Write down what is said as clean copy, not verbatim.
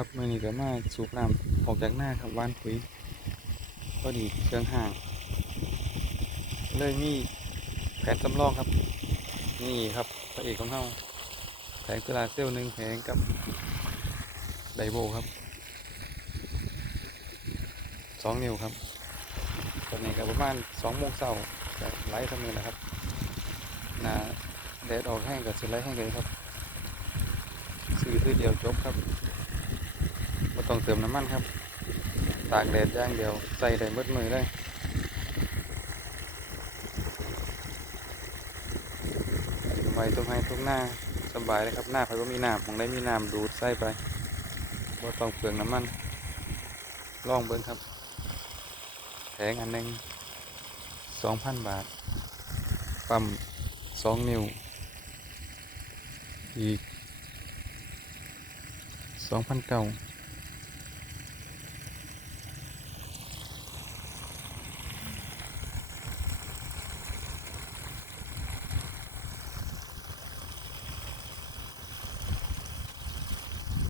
ครับมื่อนี้ก็มาสูบน้ำออกจากหน้าครับหวานปุ๋ยพอดีเครื่องห่างเลยมีแผนสำรองครับนี่ครับพระเอกของเราแผงโซลาร์เซลล์1 แผงกับไดโวครับ2 นิ้วครับตอนนี้ก็ประมาณ2 โมงเช้าจะไล่ทำนี้แหละครับหน้าแดดออกแห้งกับสิไล่แห้งเลยครับซื้อทีเดียวจบครับไม่ต้องเติมน้ำมันครับตากแดดอย่างเดียวใส่ได้หมดมือได้ไว้ตรงให้ตรงหน้าสบายเลยครับหน้าไฟก็มีน้ำของได้มีน้ำดูดใส่ไปไม่ต้องเปลืองน้ำมันลองเบิ้งครับแผงอันหนึ่ง2,000 บาทปั๊ม2 นิ้วอีก2,900